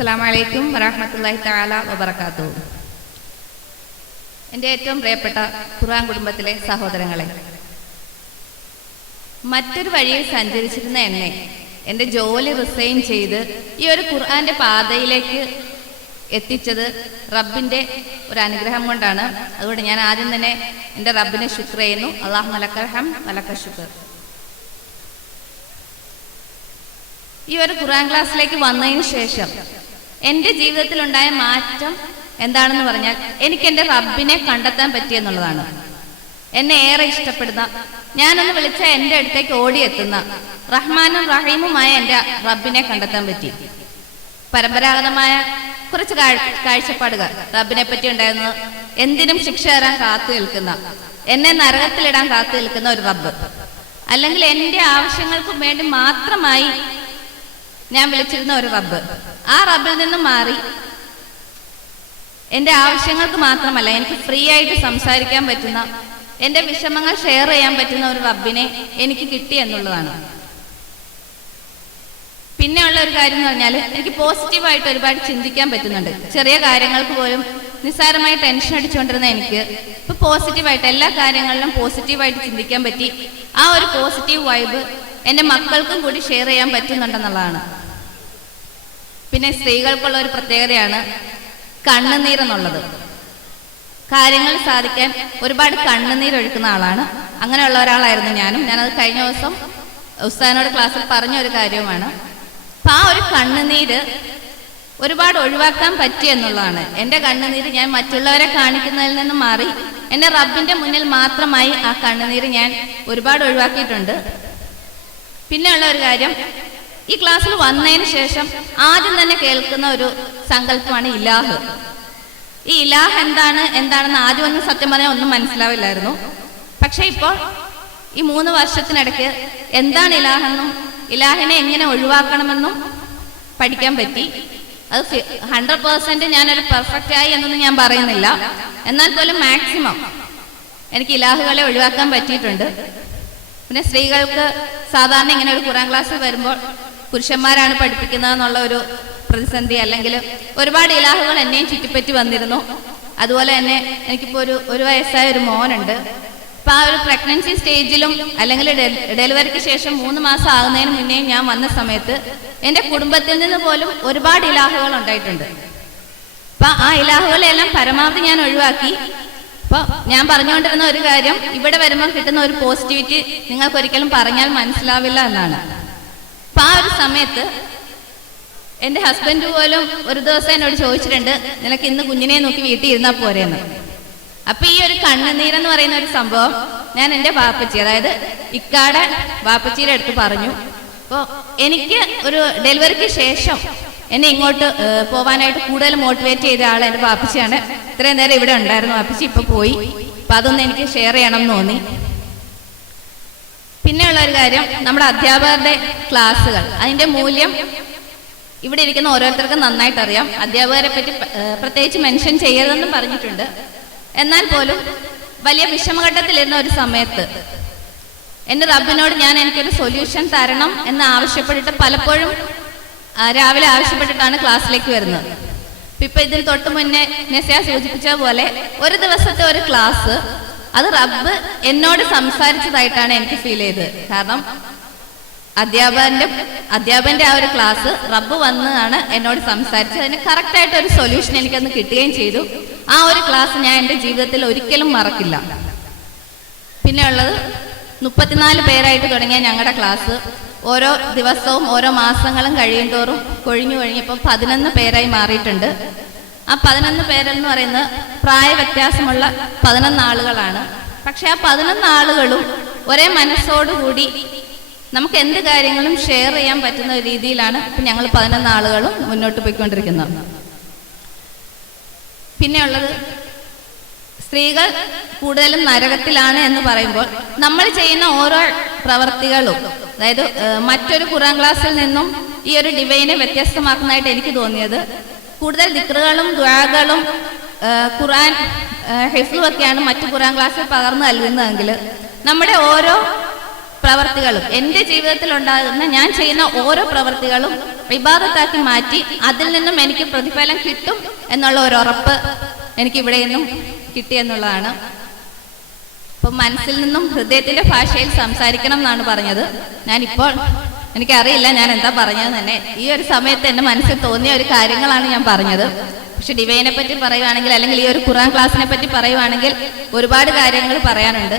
അസ്സലാമു അലൈക്കും വറഹ്മത്തുള്ളാഹി തആല വബറകാതുഹു. എൻ്റെ ഏറ്റവും പ്രിയപ്പെട്ട ഖുർആൻ കുടുംബത്തിലെ സഹോദരങ്ങളെ, മറ്റൊരു വഴിയിൽ സഞ്ചരിച്ചിരുന്ന എന്നെ എൻ്റെ ജോലി റിസൈൻ ചെയ്ത് ഈ ഒരു ഖുർആന്റെ പാതയിലേക്ക് എത്തിച്ചത് റബ്ബിൻ്റെ ഒരു അനുഗ്രഹം കൊണ്ടാണ്. അതുകൊണ്ട് ഞാൻ ആദ്യം തന്നെ എൻ്റെ റബ്ബിനെ ശുക്ർ ചെയ്യുന്നു. അല്ലാഹു ലക്കൽ ഹംദ് വലക്കൽ ശുക്ർ. ഈ ഒരു ഖുർആൻ ക്ലാസ്സിലേക്ക് വന്നതിന് ശേഷം എൻ്റെ ജീവിതത്തിലുണ്ടായ മാറ്റം എന്താണെന്ന് പറഞ്ഞാൽ, എനിക്ക് എൻ്റെ റബ്ബിനെ കണ്ടെത്താൻ പറ്റിയെന്നുള്ളതാണ്. എന്നെ ഏറെ ഇഷ്ടപ്പെടുന്ന, ഞാനൊന്ന് വിളിച്ച എൻ്റെ അടുത്തേക്ക് ഓടിയെത്തുന്ന റഹ്മാനും റഹീമുമായ എൻ്റെ റബ്ബിനെ കണ്ടെത്താൻ പറ്റി. പരമ്പരാഗതമായ കുറച്ച് കാഴ്ചപ്പാടുകൾ റബ്ബിനെ പറ്റി ഉണ്ടായിരുന്നത്, എന്തിനും ശിക്ഷ തരാൻ കാത്തു നിൽക്കുന്ന, എന്നെ നരകത്തിലിടാൻ കാത്തു നിൽക്കുന്ന ഒരു റബ്ബ്, അല്ലെങ്കിൽ എൻ്റെ ആവശ്യങ്ങൾക്കും വേണ്ടി മാത്രമായി ഞാൻ വിളിച്ചിരുന്ന ഒരു റബ്ബ്. ആ റബ്ബിൽ നിന്നും മാറി എൻ്റെ ആവശ്യങ്ങൾക്ക് മാത്രമല്ല, എനിക്ക് ഫ്രീ ആയിട്ട് സംസാരിക്കാൻ പറ്റുന്ന, എൻ്റെ വിഷമങ്ങൾ ഷെയർ ചെയ്യാൻ പറ്റുന്ന ഒരു റബ്ബിനെ എനിക്ക് കിട്ടി എന്നുള്ളതാണ്. പിന്നെയുള്ള ഒരു കാര്യം എന്ന് പറഞ്ഞാൽ, എനിക്ക് പോസിറ്റീവായിട്ട് ഒരുപാട് ചിന്തിക്കാൻ പറ്റുന്നുണ്ട്. ചെറിയ കാര്യങ്ങൾക്ക് പോലും നിസ്സാരമായി ടെൻഷൻ അടിച്ചുകൊണ്ടിരുന്ന എനിക്ക് ഇപ്പൊ പോസിറ്റീവായിട്ട് എല്ലാ കാര്യങ്ങളിലും പോസിറ്റീവായിട്ട് ചിന്തിക്കാൻ പറ്റി. ആ ഒരു പോസിറ്റീവ് വൈബ് എൻ്റെ മക്കൾക്കും കൂടി ഷെയർ ചെയ്യാൻ പറ്റുന്നുണ്ടെന്നുള്ളതാണ്. പിന്നെ സ്ത്രീകൾക്കുള്ള ഒരു പ്രത്യേകതയാണ് കണ്ണുനീരെന്നുള്ളത്. കാര്യങ്ങൾ സാധിക്കാൻ ഒരുപാട് കണ്ണുനീരൊഴുക്കുന്ന ആളാണ്. അങ്ങനെയുള്ള ഒരാളായിരുന്നു ഞാനും. ഞാനത് കഴിഞ്ഞ ദിവസം ഉസ്താദിനോട് ക്ലാസ്സിൽ പറഞ്ഞ ഒരു കാര്യവുമാണ്. അപ്പം ആ ഒരു കണ്ണുനീര് ഒരുപാട് ഒഴിവാക്കാൻ പറ്റി എന്നുള്ളതാണ്. എൻ്റെ കണ്ണുനീര് ഞാൻ മറ്റുള്ളവരെ കാണിക്കുന്നതിൽ നിന്നും മാറി എൻ്റെ റബ്ബിൻ്റെ മുന്നിൽ മാത്രമായി ആ കണ്ണുനീര് ഞാൻ ഒരുപാട് ഒഴിവാക്കിയിട്ടുണ്ട്. പിന്നെയുള്ള ഒരു കാര്യം, ഈ ക്ലാസ്സിൽ വന്നതിന് ശേഷം ആദ്യം തന്നെ കേൾക്കുന്ന ഒരു സങ്കല്പമാണ് ഇലാഹ്. ഈ ഇലാഹ് എന്താണെന്ന് ആദ്യം ഒന്നും സത്യം പറഞ്ഞാൽ ഒന്നും മനസ്സിലാവില്ലായിരുന്നു. പക്ഷെ ഇപ്പോൾ ഈ 3 വർഷത്തിനിടയ്ക്ക് എന്താണ് ഇലാഹെന്നും ഇലാഹിനെ എങ്ങനെ ഒഴിവാക്കണമെന്നും പഠിക്കാൻ പറ്റി. അത് 100% ഞാനൊരു പെർഫെക്റ്റ് ആയി എന്നൊന്നും ഞാൻ പറയുന്നില്ല. എന്നാൽ പോലും മാക്സിമം എനിക്ക് ഇലാഹുകളെ ഒഴിവാക്കാൻ പറ്റിയിട്ടുണ്ട്. പിന്നെ സ്ത്രീകൾക്ക് സാധാരണ ഇങ്ങനെ ഒരു ഖുർആൻ ക്ലാസ് വരുമ്പോൾ പുരുഷന്മാരാണ് പഠിപ്പിക്കുന്നതെന്നുള്ള ഒരു പ്രതിസന്ധി, അല്ലെങ്കിൽ ഒരുപാട് ഇലാഹുകൾ എന്നെയും ചുറ്റിപ്പറ്റി വന്നിരുന്നു. അതുപോലെ തന്നെ എനിക്കിപ്പോൾ ഒരു വയസ്സായ ഒരു മോനുണ്ട്. അപ്പം ആ ഒരു പ്രഗ്നൻസി സ്റ്റേജിലും അല്ലെങ്കിൽ ഡെലിവറിക്ക് ശേഷം 3 മാസം ആകുന്നതിന് മുന്നേ ഞാൻ വന്ന സമയത്ത് എൻ്റെ കുടുംബത്തിൽ നിന്ന് പോലും ഒരുപാട് ഇലാഹുകൾ ഉണ്ടായിട്ടുണ്ട്. അപ്പം ആ ഇലാഹുകളെല്ലാം പരമാവധി ഞാൻ ഒഴിവാക്കി. അപ്പോൾ ഞാൻ പറഞ്ഞുകൊണ്ടിരുന്ന ഒരു കാര്യം, ഇവിടെ വരുമ്പോൾ കിട്ടുന്ന ഒരു പോസിറ്റിവിറ്റി നിങ്ങൾക്ക് ഒരിക്കലും പറഞ്ഞാൽ മനസ്സിലാവില്ല എന്നാണ്. അപ്പം ആ ഒരു സമയത്ത് എൻ്റെ ഹസ്ബൻഡ് പോലും ഒരു ദിവസം എന്നോട് ചോദിച്ചിട്ടുണ്ട്, നിനക്ക് ഇന്ന് കുഞ്ഞിനെ നോക്കി വീട്ടിൽ ഇരുന്നാൽ പോരെന്ന്. അപ്പം ഈ ഒരു കണ്ണുനീരെന്ന് പറയുന്ന ഒരു സംഭവം ഞാൻ എൻ്റെ വാപ്പച്ചി, അതായത് ഇക്കാടെ വാപ്പച്ചിയുടെ അടുത്ത് പറഞ്ഞു. അപ്പോൾ എനിക്ക് ഒരു ഡെലിവറിക്ക് ശേഷം എന്നെ ഇങ്ങോട്ട് പോകാനായിട്ട് കൂടുതൽ മോട്ടിവേറ്റ് ചെയ്ത ആൾ എൻ്റെ വാപ്പച്ചിയാണ്. ഇത്രയും നേരം ഇവിടെ ഉണ്ടായിരുന്നു, വാപ്പച്ചി ഇപ്പൊ പോയി. അപ്പൊ അതൊന്നും എനിക്ക് ഷെയർ ചെയ്യണം എന്ന് തോന്നി. പിന്നെയുള്ള ഒരു കാര്യം, നമ്മുടെ അധ്യാപകരുടെ ക്ലാസ്സുകൾ, അതിന്റെ മൂല്യം ഇവിടെ ഇരിക്കുന്ന ഓരോരുത്തർക്കും നന്നായിട്ട് അറിയാം. അധ്യാപകരെ പറ്റി പ്രത്യേകിച്ച് മെൻഷൻ ചെയ്യരുതെന്നും പറഞ്ഞിട്ടുണ്ട്. എന്നാൽ പോലും വലിയ വിഷമഘട്ടത്തിലിരുന്ന ഒരു സമയത്ത് എൻ്റെ റബ്ബിനോട് ഞാൻ എനിക്കൊരു സൊല്യൂഷൻ തരണം എന്ന് ആവശ്യപ്പെട്ടിട്ട് പലപ്പോഴും രാവിലെ ആവശ്യപ്പെട്ടിട്ടാണ് ക്ലാസ്സിലേക്ക് വരുന്നത്. ഇപ്പൊ ഇതിന് തൊട്ട് മുന്നേ നെസിയ സൂചിപ്പിച്ച പോലെ ഒരു ദിവസത്തെ ഒരു ക്ലാസ് അത് റബ്ബ് എന്നോട് സംസാരിച്ചതായിട്ടാണ് എനിക്ക് ഫീൽ ചെയ്തത്. കാരണം അധ്യാപകന്റെ ആ ഒരു ക്ലാസ് റബ്ബ് വന്നാണ് എന്നോട് സംസാരിച്ചത്. അതിന് കറക്റ്റായിട്ട് ഒരു സൊല്യൂഷൻ എനിക്കന്ന് കിട്ടുകയും ചെയ്തു. ആ ഒരു ക്ലാസ് ഞാൻ എൻ്റെ ജീവിതത്തിൽ ഒരിക്കലും മറക്കില്ല. പിന്നെ ഉള്ളത് 34 പേരായിട്ട് തുടങ്ങിയ ഞങ്ങളുടെ ക്ലാസ് ഓരോ ദിവസവും ഓരോ മാസങ്ങളും കഴിയും തോറും കൊഴിഞ്ഞപ്പോൾ 11 പേരായി മാറിയിട്ടുണ്ട്. ആ 11 പേരെന്ന് പറയുന്നത് പ്രായ വ്യത്യാസമുള്ള 11 ആളുകളാണ്. പക്ഷെ ആ 11 ആളുകളും ഒരേ മനസ്സോടുകൂടി നമുക്ക് എന്ത് കാര്യങ്ങളും ഷെയർ ചെയ്യാൻ പറ്റുന്ന രീതിയിലാണ് ഇപ്പം ഞങ്ങൾ 11 ആളുകളും മുന്നോട്ട് പോയിക്കൊണ്ടിരിക്കുന്നത്. പിന്നെയുള്ളത്, സ്ത്രീകൾ കൂടുതലും നരകത്തിലാണ് എന്ന് പറയുമ്പോൾ നമ്മൾ ചെയ്യുന്ന ഓരോ പ്രവർത്തികളും, അതായത് മറ്റൊരു ഖുർആൻ ക്ലാസ്സിൽ നിന്നും ഈ ഒരു ഡിവൈനെ വ്യത്യസ്തമാക്കുന്നതായിട്ട് എനിക്ക് തോന്നിയത്, കൂടുതൽ ദിക്റുകളും ദുആകളും ഖുർആൻ ഹിഫ്ളും ഒക്കെയാണ് മറ്റു ഖുർആൻ ക്ലാസ്സിൽ പകർന്നു നൽകുന്നതെങ്കിൽ നമ്മുടെ ഓരോ പ്രവർത്തികളും എൻ്റെ ജീവിതത്തിൽ ഉണ്ടാകുന്ന ഞാൻ ചെയ്യുന്ന ഓരോ പ്രവർത്തികളും ഇബാദത്താക്കി മാറ്റി അതിൽ നിന്നും എനിക്ക് പ്രതിഫലം കിട്ടും എന്നുള്ള ഒരു ഉറപ്പ് എനിക്ക് ഇവിടെ നിന്നും കിട്ടിയെന്നുള്ളതാണ്. അപ്പം മനസ്സിൽ നിന്നും ഹൃദയത്തിന്റെ ഭാഷയിൽ സംസാരിക്കണം എന്നാണ് പറഞ്ഞത്. ഞാനിപ്പോൾ എനിക്കറിയില്ല ഞാൻ എന്താ പറഞ്ഞത് തന്നെ. ഈ ഒരു സമയത്ത് എൻ്റെ മനസ്സിൽ തോന്നിയ ഒരു കാര്യങ്ങളാണ് ഞാൻ പറഞ്ഞത്. പക്ഷെ ഡിവൈനെ പറ്റി പറയുവാണെങ്കിൽ, അല്ലെങ്കിൽ ഈ ഒരു ഖുർആൻ ക്ലാസ്സിനെ പറ്റി പറയുവാണെങ്കിൽ ഒരുപാട് കാര്യങ്ങൾ പറയാനുണ്ട്.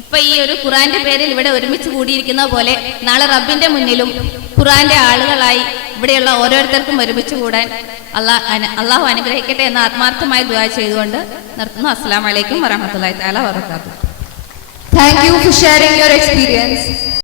ഇപ്പൊ ഈ ഒരു ഖുർആന്റെ പേരിൽ ഇവിടെ ഒരുമിച്ച് കൂടിയിരിക്കുന്ന പോലെ നാളെ റബ്ബിന്റെ മുന്നിലും ഖുർആന്റെ ആളുകളായി ഇവിടെയുള്ള ഓരോരുത്തർക്കും ഒരുമിച്ച് കൂടാൻ അള്ളാഹു അനുഗ്രഹിക്കട്ടെ എന്ന് ആത്മാർത്ഥമായി ദുആ ചെയ്തുകൊണ്ട് നിർത്തുന്നു. അസ്സലാമു അലൈക്കും വറഹ്മത്തുള്ളാഹി തആല വബറകാതുഹു. Thank you for sharing your experience.